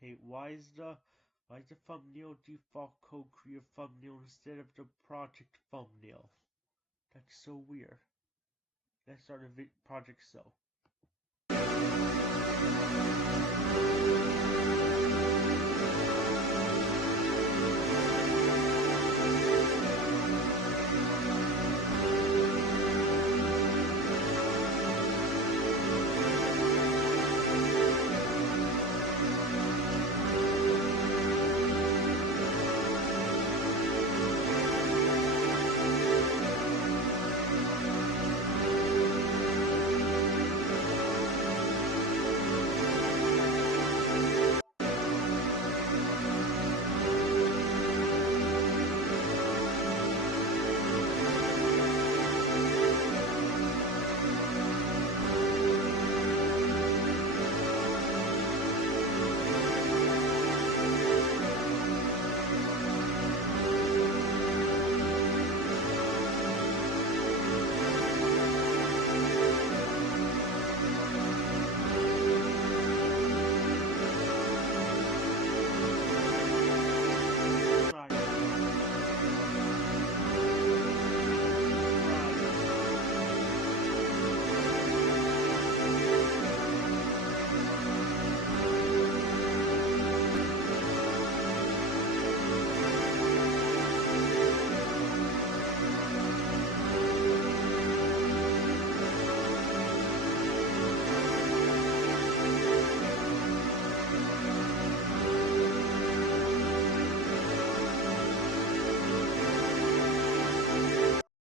Hey, why is the thumbnail default code create thumbnail instead of the project thumbnail? That's so weird. Let's start a project so.